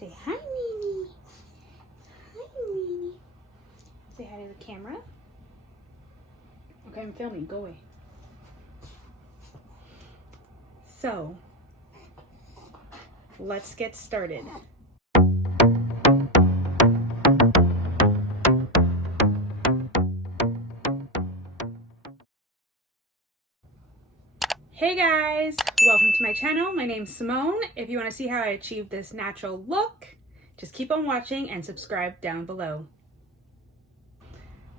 Say hi, Mimi. Hi, Mimi. Say hi to the camera. Okay, I'm filming. Go away. So, let's get started. Hey guys, welcome to my channel. My name's Simone. If you want to see how I achieve this natural look, just keep on watching and subscribe down below.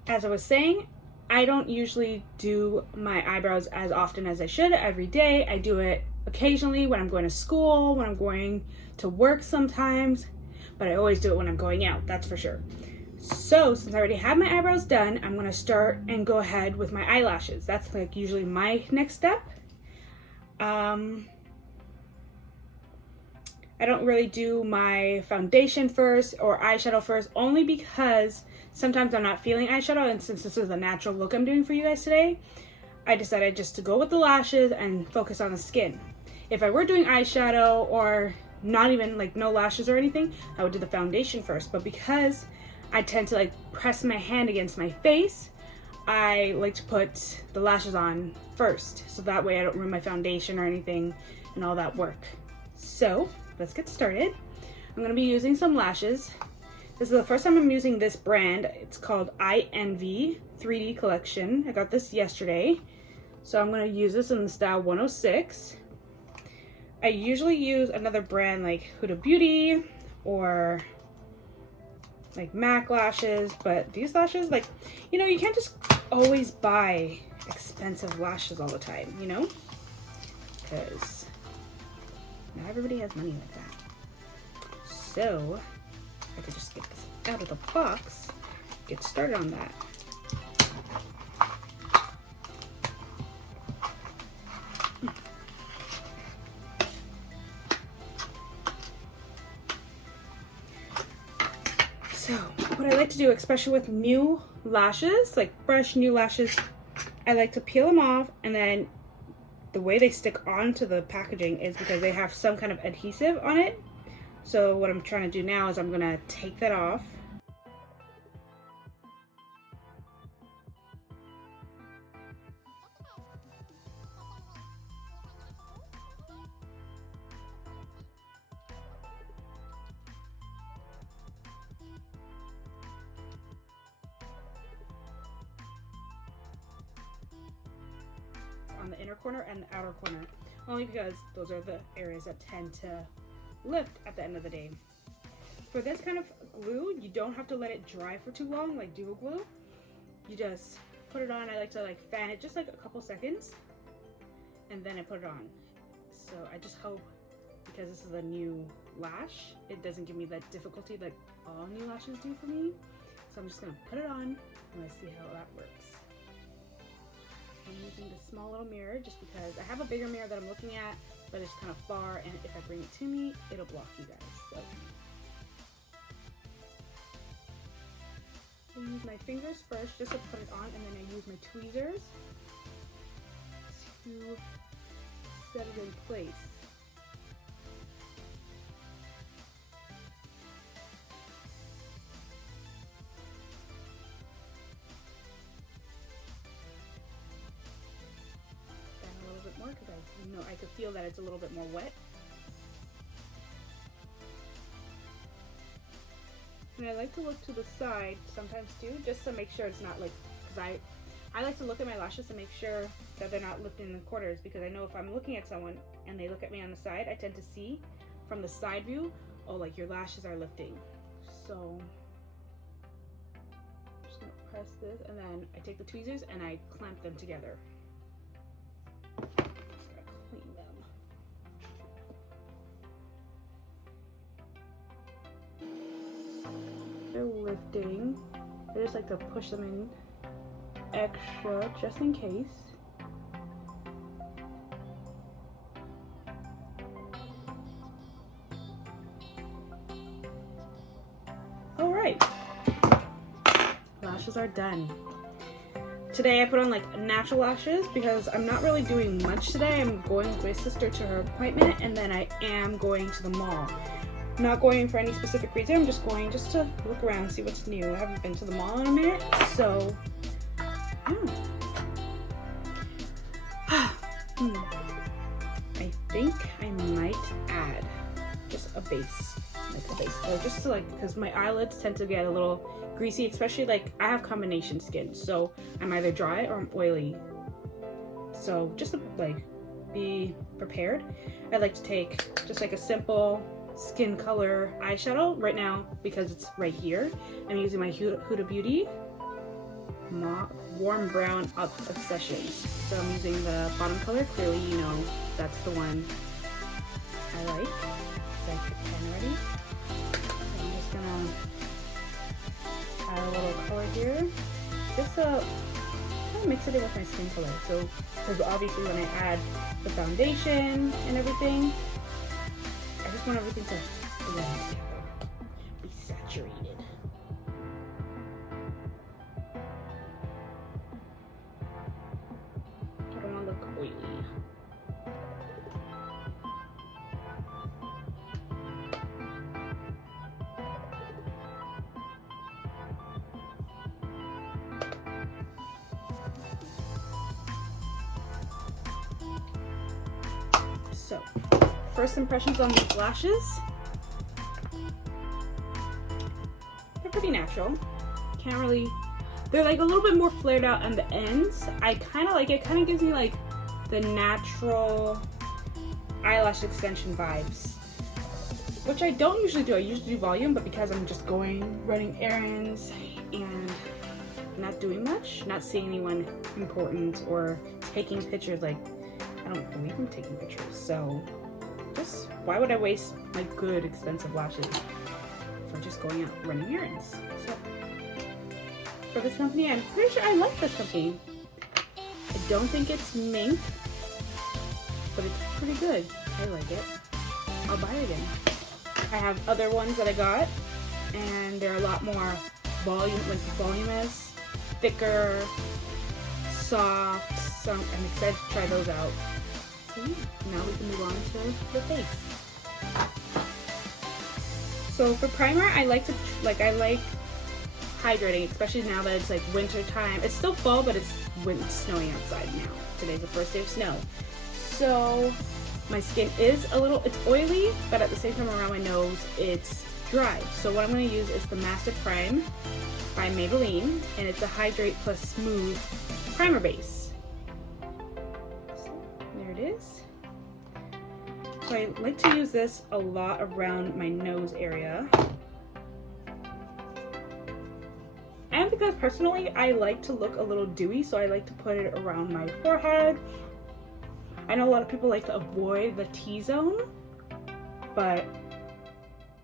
As I was saying, I don't usually do my eyebrows as often as I should every day. I do it occasionally when I'm going to school, when I'm going to work sometimes, but I always do it when I'm going out, that's for sure. So since I already have my eyebrows done, I'm going to start and go ahead with my eyelashes. That's like usually my next step. I don't really do my foundation first or eyeshadow first, only because sometimes I'm not feeling eyeshadow, and since this is a natural look I'm doing for you guys today, I decided just to go with the lashes and focus on the skin. If I were doing eyeshadow or not even like no lashes or anything, I would do the foundation first, but because I tend to like press my hand against my face, I like to put the lashes on first, so that way I don't ruin my foundation or anything and all that work. So let's get started. I'm going to be using some lashes. This is the first time I'm using this brand. It's called I Envy 3D Collection. I got this yesterday. So I'm going to use this in the style 106. I usually use another brand like Huda Beauty or like MAC lashes, but these lashes, like, you know, you can't just always buy expensive lashes all the time, you know, because not everybody has money like that. So I could just get this out of the box, get started on that. So what I like to do, especially with new lashes, like fresh new lashes, I like to peel them off, and then the way they stick onto the packaging is because they have some kind of adhesive on it. So what I'm trying to do now is I'm gonna take that off. On the inner corner and the outer corner, only because those are the areas that tend to lift at the end of the day. For this kind of glue, you don't have to let it dry for too long like duo glue. You just put it on. I like to like fan it just like a couple seconds, and then I put it on. So I just hope, because this is a new lash, it doesn't give me that difficulty like all new lashes do for me. So I'm just gonna put it on and let's see how that works. I'm using this small little mirror just because I have a bigger mirror that I'm looking at, but it's kind of far, and if I bring it to me, it'll block you guys. So I use my fingers first just to put it on, and then I use my tweezers to set it in place. More because I could feel that it's a little bit more wet. And I like to look to the side sometimes too, just to make sure it's not like, because I like to look at my lashes to make sure that they're not lifting in the corners, because I know if I'm looking at someone and they look at me on the side, I tend to see from the side view, oh, like your lashes are lifting. So I'm just gonna press this, and then I take the tweezers and I clamp them together. Clean them. They're lifting. I just like to push them in extra just in case. All right, lashes are done. Today I put on like natural lashes because I'm not really doing much today. I'm going with my sister to her appointment, and then I am going to the mall. not going for any specific reason. I'm just going just to look around and see what's new. I haven't been to the mall in a minute, so I don't know. I think I might add just a base, or just to like, because my eyelids tend to get a little greasy, especially like I have combination skin, so I'm either dry or I'm oily. So just to like be prepared, I like to take just like a simple skin color eyeshadow right now because it's right here. I'm using my Huda Beauty Warm Brown Obsession. So I'm using the bottom color. Clearly, you know that's the one I like. So I picked pen already. So I'm just gonna add a little color here. Just to kind of mix it in with my skin color. So, because obviously when I add the foundation and everything, I just want everything to blend together, be saturated. I don't want to look oily. So, first impressions on these lashes. They're pretty natural. Can't really, they're like a little bit more flared out on the ends. I kind of like it. Kind of gives me like the natural eyelash extension vibes, which I don't usually do. I usually do volume, but because I'm just running errands and not doing much, not seeing anyone important or taking pictures, like I don't believe in taking pictures, so just why would I waste my good expensive lashes for just going out running errands? So for this company, I'm pretty sure I like this company. I don't think it's mink, but it's pretty good. I like it. I'll buy it again. I have other ones that I got, and they're a lot more voluminous, thicker, soft. So I'm excited to try those out. Now we can move on to the face. So for primer, I like hydrating, especially now that it's like winter time. It's still fall, but it's snowing outside now. Today's the first day of snow. So my skin is it's oily, but at the same time around my nose, it's dry. So what I'm going to use is the Master Prime by Maybelline, and it's a Hydrate Plus Smooth Primer Base. There it is. So I like to use this a lot around my nose area. And because personally, I like to look a little dewy, so I like to put it around my forehead. I know a lot of people like to avoid the T-zone, but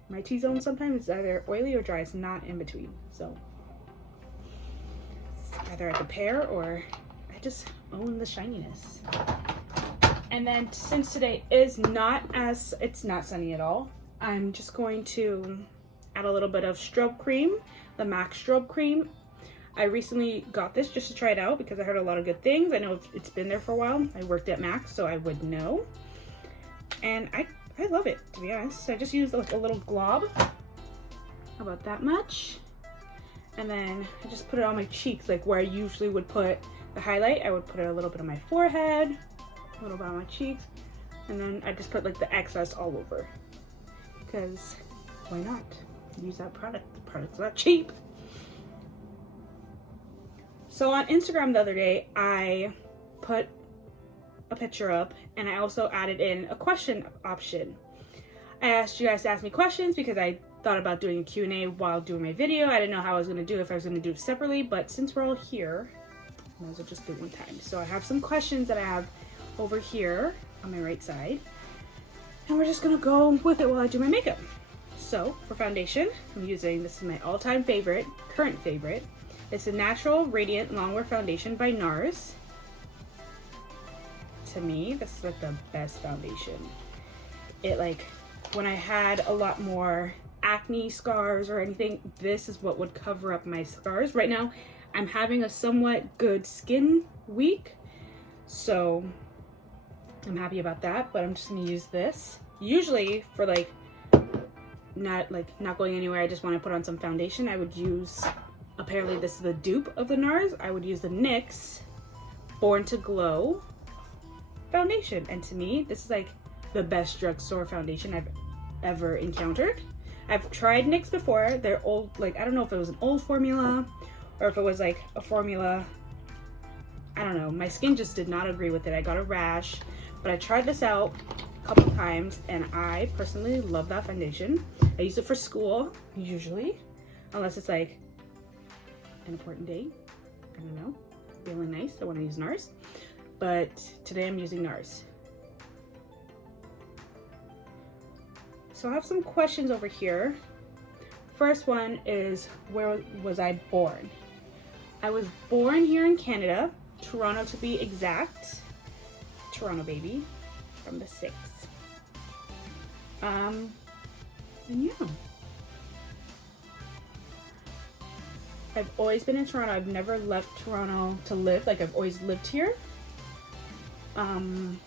my T-zone sometimes is either oily or dry. It's not in between. So it's either at the pair or I just own the shininess. And then since today is it's not sunny at all, I'm just going to add a little bit of strobe cream, the MAC strobe cream. I recently got this just to try it out because I heard a lot of good things. I know it's been there for a while. I worked at MAC, so I would know. And I love it, to be honest. I just used like a little glob, about that much. And then I just put it on my cheeks, like where I usually would put the highlight. I would put it a little bit on my forehead, a little bit on my cheeks, and then I just put like the excess all over. Because why not? Use that product. The product's not cheap. So on Instagram the other day, I put a picture up and I also added in a question option. I asked you guys to ask me questions because I thought about doing a Q&A while doing my video. I didn't know how I was going to do it, if I was going to do it separately, but since we're all here, I might as well just do it one time. So I have some questions that I have over here on my right side, and we're just going to go with it while I do my makeup. So for foundation, I'm using, this is my all-time favorite, current favorite. It's a Natural Radiant Longwear Foundation by NARS. To me, this is like the best foundation. It like, when I had a lot more acne scars or anything, this is what would cover up my scars. Right now, I'm having a somewhat good skin week, so I'm happy about that, but I'm just gonna use this. Usually for like not going anywhere, I just want to put on some foundation, I would use, apparently this is the dupe of the NARS, I would use the NYX Born to Glow foundation. And to me, this is like the best drugstore foundation I've ever encountered. I've tried NYX before. They're old, like, I don't know if it was an old formula or if it was like a formula, I don't know. My skin just did not agree with it. I got a rash, but I tried this out a couple times and I personally love that foundation. I use it for school usually, unless it's like an important date. I don't know, feeling nice, I want to use NARS, but today I'm using NARS. So I have some questions over here. First one is, where was I born? I was born here in Canada, Toronto to be exact. Toronto baby, from the 6th. And yeah. I've always been in Toronto. I've never left Toronto to live. Like, I've always lived here. I've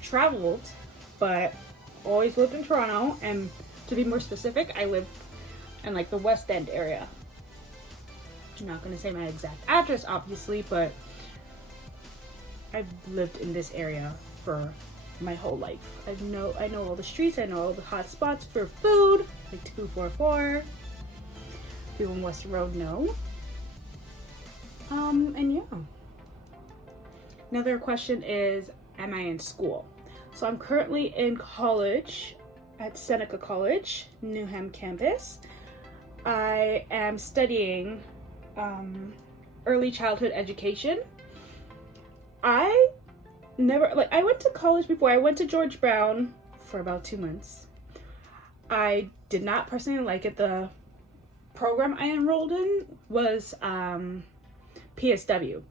traveled, but always lived in Toronto. And to be more specific, I live in like the West End area. I'm not gonna say my exact address, obviously, but I've lived in this area for my whole life. I know all the streets. I know all the hot spots for food, like 244. People in West Road know. And yeah. Another question is, am I in school? So I'm currently in college at Seneca College, Newham campus. I am studying early childhood education. I went to college before. I went to George Brown for about 2 months. I did not personally like it. The program I enrolled in was PSW.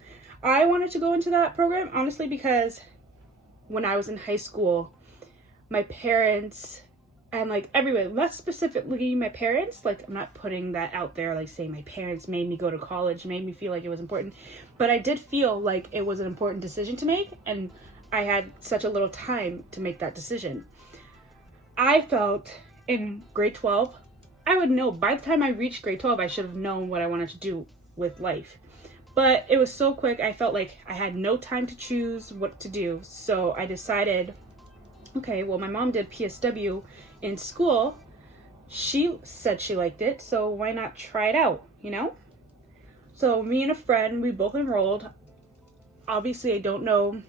I wanted to go into that program honestly because when I was in high school, my parents and like everybody, less specifically my parents, like I'm not putting that out there like saying my parents made me go to college, made me feel like it was important, but I did feel like it was an important decision to make, and I had such a little time to make that decision. I felt in grade 12, I would know by the time I reached grade 12, I should have known what I wanted to do with life. But it was so quick, I felt like I had no time to choose what to do. So I decided, okay, well, my mom did PSW in school. She said she liked it, so why not try it out, you know? So me and a friend, we both enrolled. Obviously, I don't know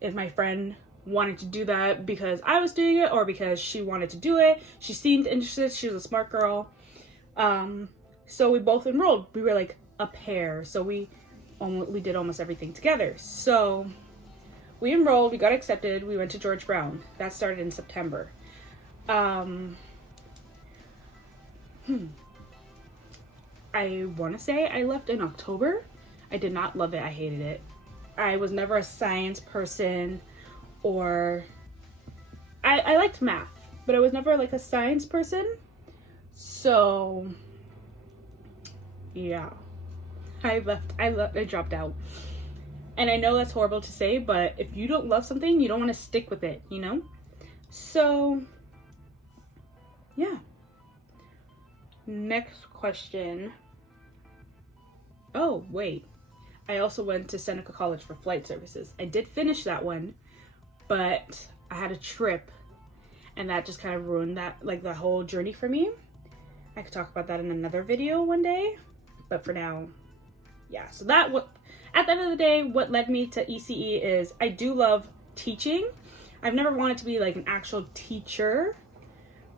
if my friend wanted to do that because I was doing it or because she wanted to do it. She seemed interested. She was a smart girl. So we both enrolled. We were like a pair. So we did almost everything together. So we enrolled. We got accepted. We went to George Brown. That started in September. I want to say I left in October. I did not love it. I hated it. I was never a science person, or I liked math, but I was never like a science person. So yeah, I dropped out. And I know that's horrible to say, but if you don't love something, you don't want to stick with it, you know? So yeah. Next question. Oh, wait. I also went to Seneca College for flight services. I did finish that one, but I had a trip and that just kind of ruined that, like the whole journey for me. I could talk about that in another video one day, but for now, yeah. So at the end of the day, what led me to ECE is I do love teaching. I've never wanted to be like an actual teacher,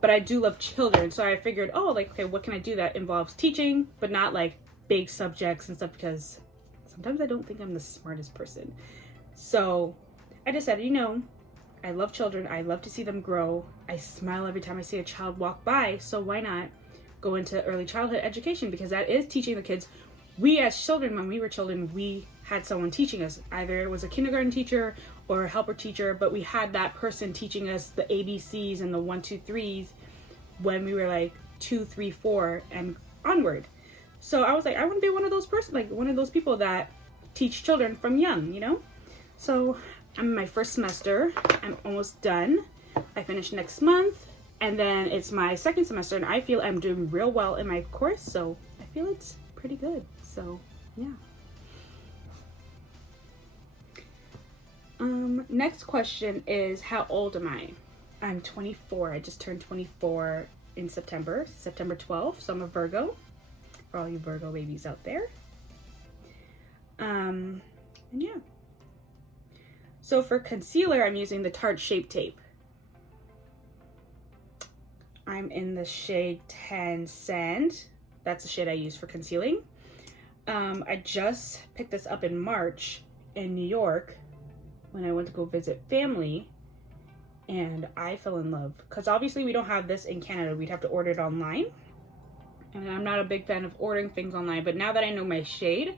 but I do love children. So I figured, oh, like, okay, what can I do that involves teaching, but not like big subjects and stuff, because sometimes I don't think I'm the smartest person. So I decided, you know, I love children. I love to see them grow. I smile every time I see a child walk by. So why not go into early childhood education? Because that is teaching the kids. We as children, when we were children, we had someone teaching us. Either it was a kindergarten teacher or a helper teacher, but we had that person teaching us the ABCs and the 1, 2, 3s when we were like 2, 3, 4 and onward. So I was like, I want to be one of those one of those people that teach children from young, you know? So I'm in my first semester. I'm almost done. I finish next month. And then it's my second semester, and I feel I'm doing real well in my course, so I feel it's pretty good. So, yeah. Next question is, how old am I? I'm 24. I just turned 24 in September 12th, so I'm a Virgo, for all you Virgo babies out there. And yeah. So for concealer, I'm using the Tarte Shape Tape. I'm in the shade 10 Sand. That's the shade I use for concealing. I just picked this up in March in New York when I went to go visit family, and I fell in love. Because obviously we don't have this in Canada. We'd have to order it online. And I'm not a big fan of ordering things online, but now that I know my shade,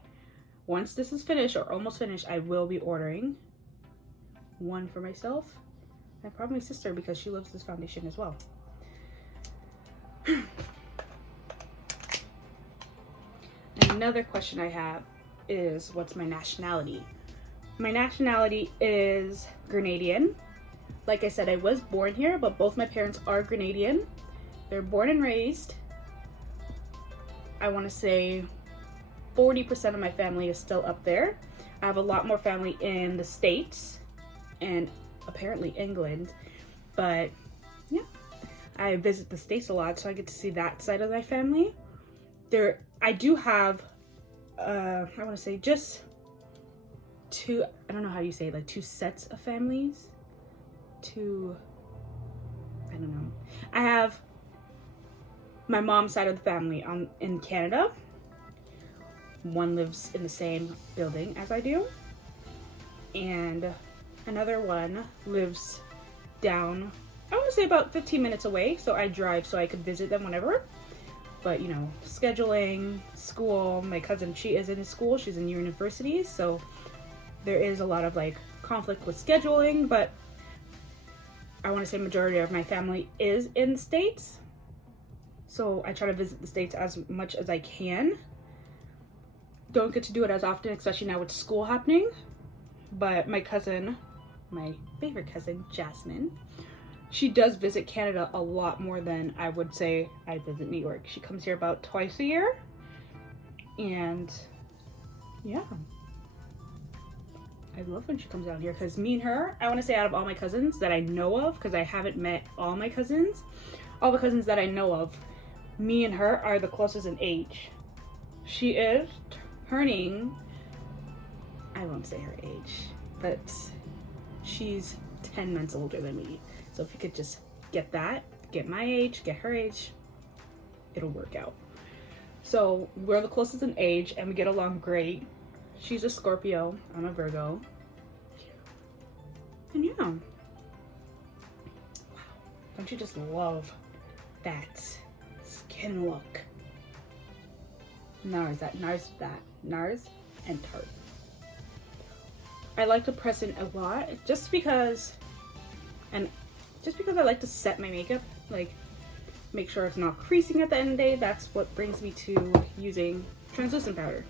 once this is finished or almost finished, I will be ordering one for myself and probably my sister because she loves this foundation as well. Another question I have is, what's my nationality? My nationality is Grenadian. Like I said, I was born here, but both my parents are Grenadian. They're born and raised. I want to say 40% of my family is still up there. I have a lot more family in the States and apparently England, but yeah, I visit the States a lot, so I get to see that side of my family. I do have, I want to say just two, I don't know how you say it, like two sets of families. I don't know. I have my mom's side of the family in Canada. One lives in the same building as I do, and another one lives down, I want to say about 15 minutes away, so I drive so I could visit them whenever. But you know, scheduling, school, my cousin, she is in school, she's in university, so there is a lot of like conflict with scheduling, but I want to say majority of my family is in the States, so I try to visit the States as much as I can. Don't get to do it as often, especially now with school happening, but my cousin, my favorite cousin, Jasmine, she does visit Canada a lot more than I would say I visit New York. She comes here about twice a year, and yeah, I love when she comes down here because me and her, I want to say out of all my cousins that I know of, because I haven't met all my cousins, all the cousins that I know of, me and her are the closest in age. She is turning, I won't say her age, but she's 10 months older than me. So if you could just get that, get my age, get her age, it'll work out. So we're the closest in age and we get along great. She's a Scorpio, I'm a Virgo. And yeah. Wow. Don't you just love that skin look? NARS and Tarte. I like to press in a lot just because I like to set my makeup, like make sure it's not creasing at the end of the day. That's what brings me to using translucent powder.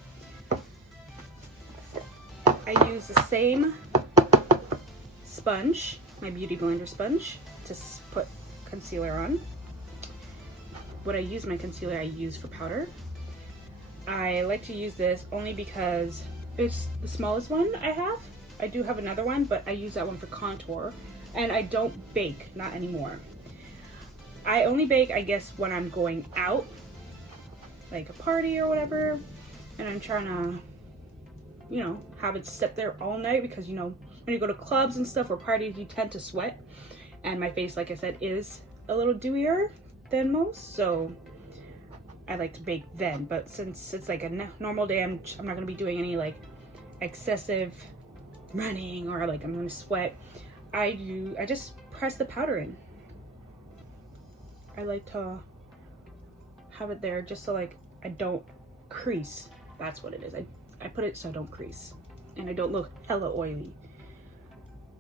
I use the same sponge, my Beauty Blender sponge, to put concealer on. What I use my concealer, I use for powder. I like to use this only because it's the smallest one I have. I do have another one, but I use that one for contour. And I don't bake, not anymore. I only bake, I guess, when I'm going out, like a party or whatever, and I'm trying to, you know, have it sit there all night because, you know, when you go to clubs and stuff or parties, you tend to sweat. And my face, like I said, is a little dewier than most, so I like to bake then. But since it's like a normal day, I'm not gonna be doing any like excessive running or like I'm gonna sweat. I just press the powder in. I like to have it there just so like I don't crease. That's what it is. I put it so I don't crease and I don't look hella oily.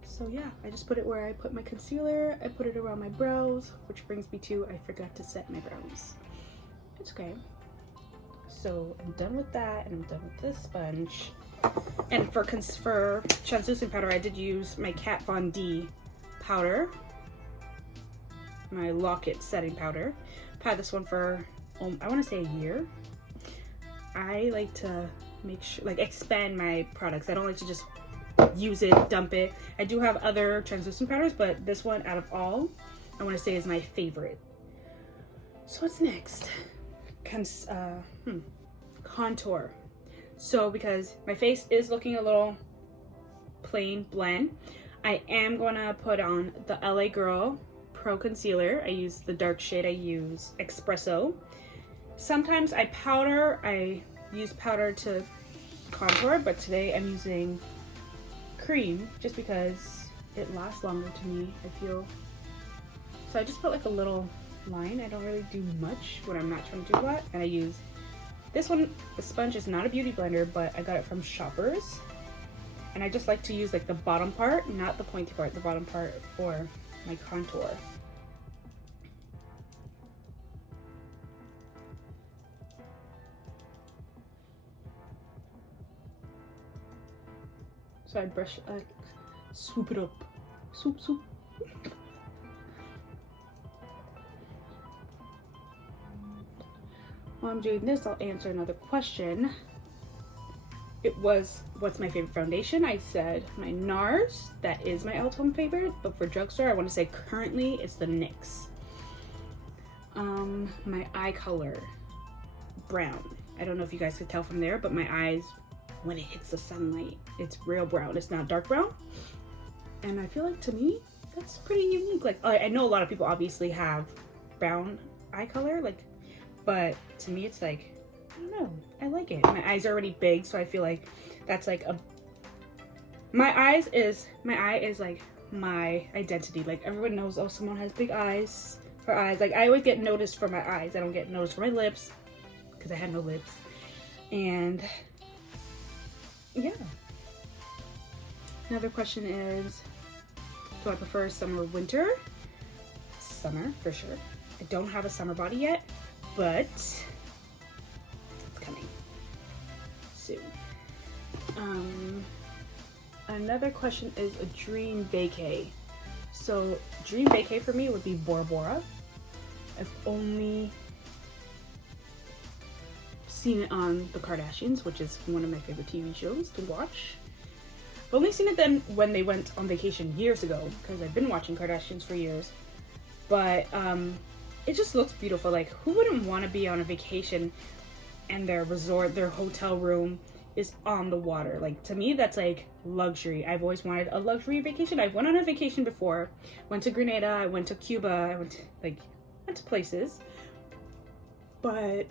So yeah, I just put it where I put my concealer. I put it around my brows, which brings me to I forgot to set my brows. It's okay. So I'm done with that and I'm done with this sponge. And for translucent powder, I did use my Kat Von D powder. my Lock-It setting powder. I've had this one for, I want to say a year. I like to make sure, like, expand my products. I don't like to just use it, dump it. I do have other translucent powders, but this one out of all, I want to say is my favorite. So what's next? Contour. So because my face is looking a little plain bland, I am gonna put on the LA Girl Pro Concealer. I use the dark shade. I use Espresso. Sometimes I powder. I use powder to contour, but today I'm using cream just because it lasts longer to me, I feel. So I just put like a little line. I don't really do much when I'm not trying to do a lot. And I use this one. The sponge is not a beauty blender, but I got it from Shoppers. And I just like to use like the bottom part, not the pointy part, the bottom part for my contour. So I brush, swoop it up, swoop, swoop. While I'm doing this, I'll answer another question. It was, what's my favorite foundation? I said my NARS, that is my all-time favorite, but for drugstore, I want to say currently it's the NYX. My eye color, brown. I don't know if you guys could tell from there, but my eyes, when it hits the sunlight, it's real brown. It's not dark brown. And I feel like, to me, that's pretty unique. Like, I know a lot of people obviously have brown eye color, like, but to me, it's like, I don't know, I like it. My eyes are already big, so I feel like that's like my eye is like my identity. Like, everyone knows, oh, Simone has big eyes, her eyes. Like, I always get noticed for my eyes. I don't get noticed for my lips, because I had no lips. And yeah. Another question is, do I prefer summer or winter? Summer, for sure. I don't have a summer body yet, but it's coming soon. Another question is a dream vacay. So dream vacay for me would be Bora Bora. I've only seen it on The Kardashians, which is one of my favorite TV shows to watch. I've only seen it then when they went on vacation years ago, because I've been watching Kardashians for years. But it just looks beautiful. Like, who wouldn't want to be on a vacation and their resort, their hotel room is on the water? Like, to me, that's like luxury. I've always wanted a luxury vacation. I went on a vacation before, went to Grenada, I went to Cuba, I went to places, but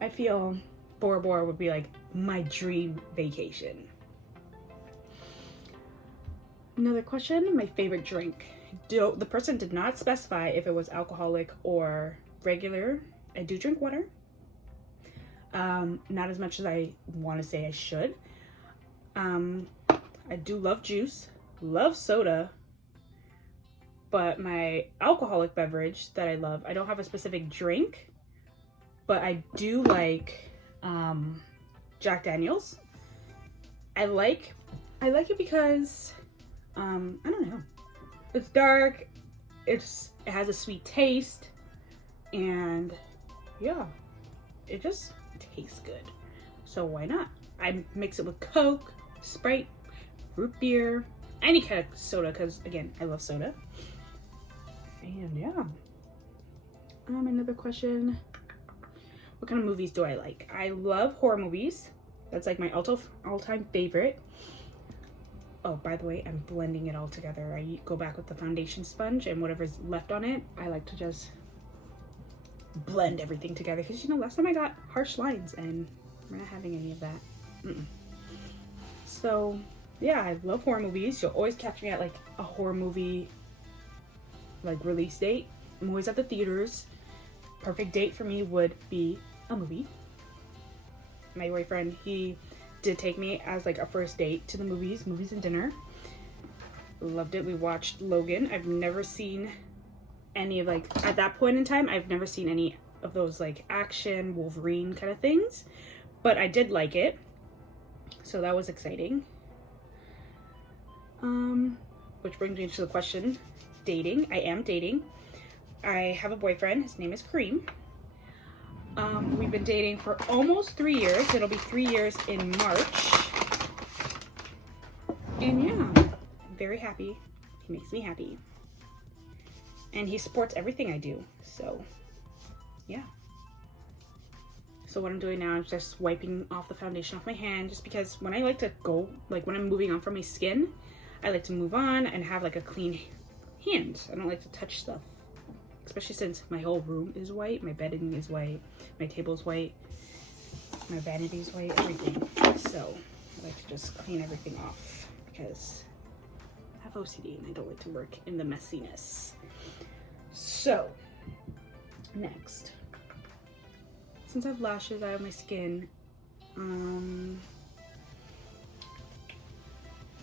I feel Bora Bora would be like my dream vacation. Another question, my favorite drink. The person did not specify if it was alcoholic or regular. I do drink water. Not as much as I want to say I should. I do love juice, love soda, but my alcoholic beverage that I love, I don't have a specific drink, but I do like Jack Daniels. I like it because I don't know. It's dark. It has a sweet taste, and yeah, it just tastes good. So why not? I mix it with Coke, Sprite, root beer, any kind of soda, because again, I love soda. And yeah. Another question. What kind of movies do I like? I love horror movies. That's like my all-time favorite. Oh, by the way, I'm blending it all together. I go back with the foundation sponge, and whatever's left on it, I like to just blend everything together. Because, you know, last time I got harsh lines, and we're not having any of that. So, yeah, I love horror movies. You'll always catch me at, like, a horror movie, like, release date. I'm always at the theaters. Perfect date for me would be a movie. My boyfriend, he did take me as like a first date to the movies and dinner. Loved it. We watched Logan. I've never seen any of, like, at that point in time, I've never seen any of those like action Wolverine kind of things, but I did like it, so that was exciting. Which brings me to the question, dating. I am dating. I have a boyfriend. His name is Grwm. We've been dating for almost 3 years. It'll be 3 years in March. And yeah, I'm very happy. He makes me happy. And he supports everything I do. So, yeah. So what I'm doing now is just wiping off the foundation off my hand, just because when I like to go, like when I'm moving on from my skin, I like to move on and have like a clean hand. I don't like to touch stuff, especially since my whole room is white, my bedding is white, my table is white, my vanity is white, everything. So I like to just clean everything off because I have OCD and I don't like to work in the messiness. So next, since I have lashes out of my skin,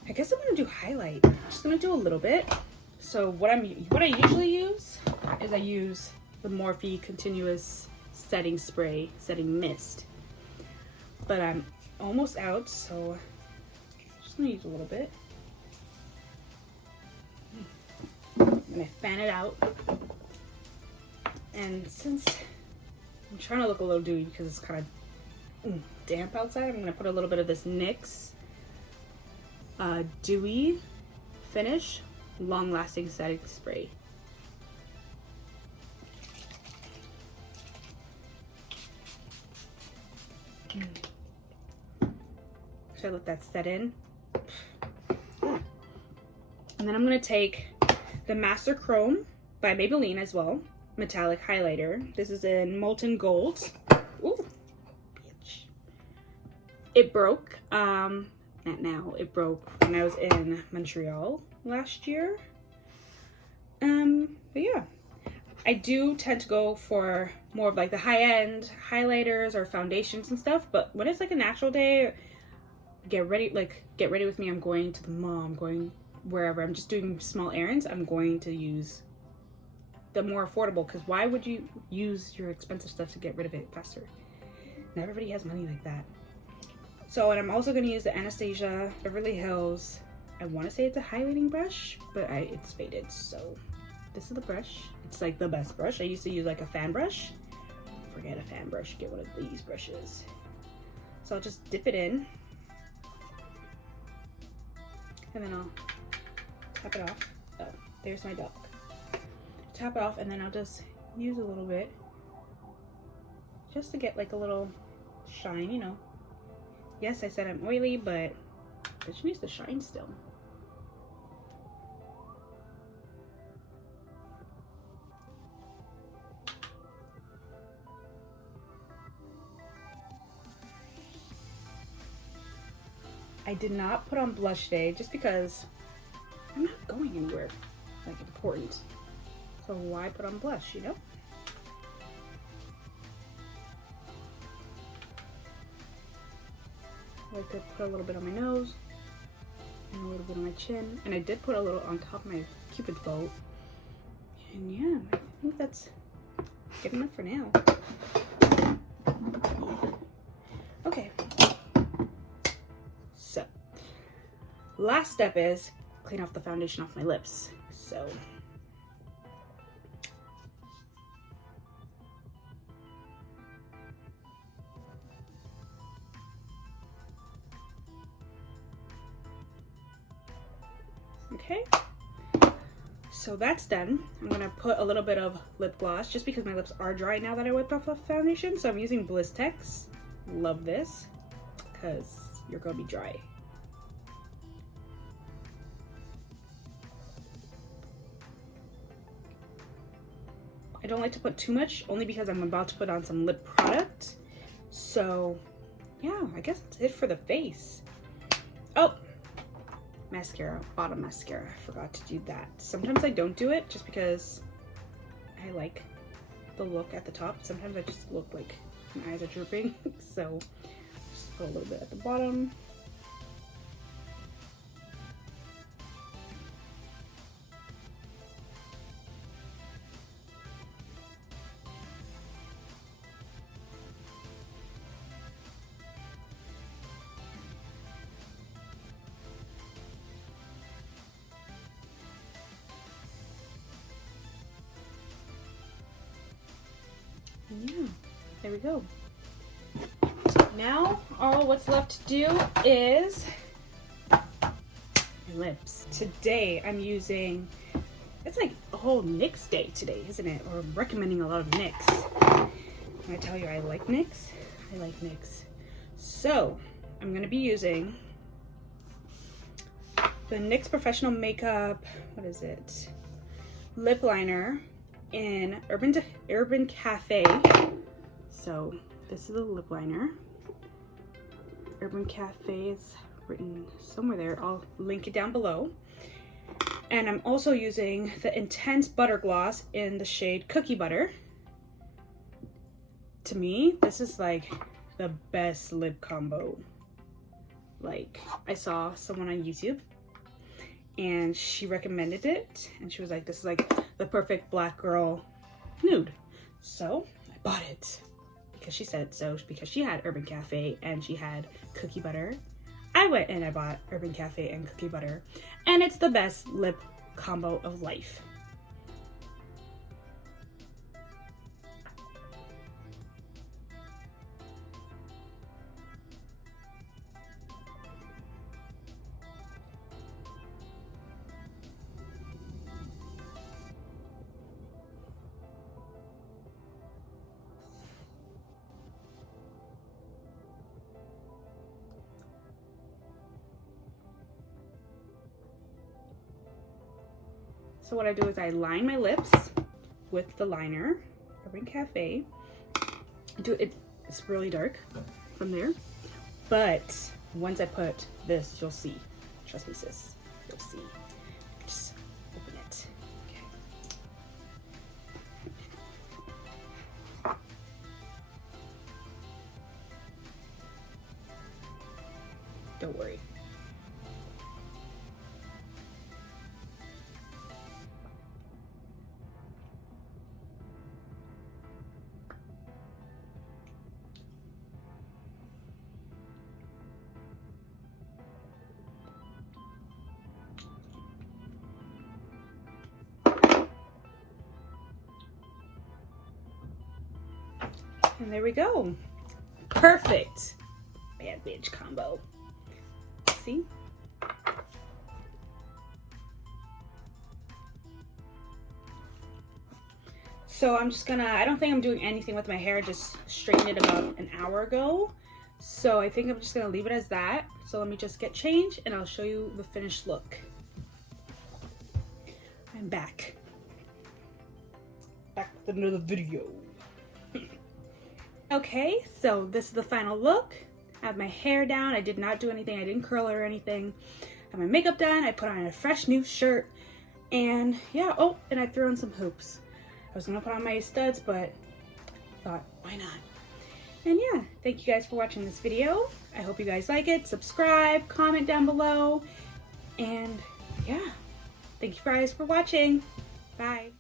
I guess I'm gonna do highlight. I'm just gonna do a little bit. So what I usually use is I use the Morphe Continuous Setting Spray, Setting Mist. But I'm almost out, so I'm just gonna use a little bit. I'm gonna fan it out. And since I'm trying to look a little dewy because it's kind of damp outside, I'm gonna put a little bit of this NYX Dewy Finish Long Lasting Setting Spray. So I let that set in. And then I'm gonna take the Master Chrome by Maybelline as well, metallic highlighter. This is in Molten Gold. Ooh, bitch. It broke, not now, it broke when I was in Montreal last year. But yeah, I do tend to go for more of like the high-end highlighters or foundations and stuff, but when it's like a natural day, get ready with me, I'm going to the mall, I'm going wherever, I'm just doing small errands, I'm going to use the more affordable, because why would you use your expensive stuff to get rid of it faster? Not everybody has money like that. So, and I'm also going to use the Anastasia Beverly Hills, I want to say it's a highlighting brush, but it's faded, so this is the brush. It's like the best brush. I used to use like a fan brush. Forget a fan brush, get one of these brushes. So I'll just dip it in, and then I'll tap it off. Oh, there's my dog. Tap it off, and then I'll just use a little bit just to get like a little shine, you know. Yes, I said I'm oily, but it needs to shine still. I did not put on blush today just because I'm not going anywhere like important. So why put on blush, you know? I like to put a little bit on my nose and a little bit on my chin. And I did put a little on top of my Cupid's bow. And yeah, I think that's good enough for now. Okay. So, last step is clean off the foundation off my lips. So, okay, so that's done. I'm gonna put a little bit of lip gloss just because my lips are dry now that I wiped off the foundation. So I'm using Blistex. Love this because you're gonna be dry. I don't like to put too much, only because I'm about to put on some lip product. So yeah, I guess that's it for the face. Oh, mascara, bottom mascara. I forgot to do that. Sometimes I don't do it just because I like the look at the top. Sometimes I just look like my eyes are drooping. So just put a little bit at the bottom. Yeah, there we go. Now, all what's left to do is my lips. Today, I'm using, it's like a whole NYX day today, isn't it? Or I'm recommending a lot of NYX. When I tell you I like NYX, I like NYX. So, I'm gonna be using the NYX Professional Makeup, what is it? Lip liner in Urban Cafe. So, this is the lip liner. Urban Cafe is written somewhere there. I'll link it down below. And I'm also using the Intense Butter Gloss in the shade Cookie Butter. To me, this is like the best lip combo. Like, I saw someone on YouTube and she recommended it. And she was like, this is like the perfect black girl nude. So I bought it. Because she said so, because she had Urban Cafe and she had Cookie Butter. I went and I bought Urban Cafe and Cookie Butter, and it's the best lip combo of life. So what I do is I line my lips with the liner, Urban Cafe. It's really dark from there, but once I put this, you'll see. Trust me, sis, you'll see. Just open it. Okay. Don't worry. And there we go. Perfect bad bitch combo. See? So I'm just gonna, I don't think I'm doing anything with my hair, just straightened it about an hour ago. So I think I'm just gonna leave it as that. So let me just get changed and I'll show you the finished look. I'm back. Back with another video. Okay, so this is the final look. I have my hair down. I did not do anything. I didn't curl it or anything. I have my makeup done. I put on a fresh new shirt. And yeah, oh, and I threw on some hoops. I was gonna put on my studs, but I thought, why not? And yeah, thank you guys for watching this video. I hope you guys like it. Subscribe, comment down below. And yeah, thank you guys for watching. Bye.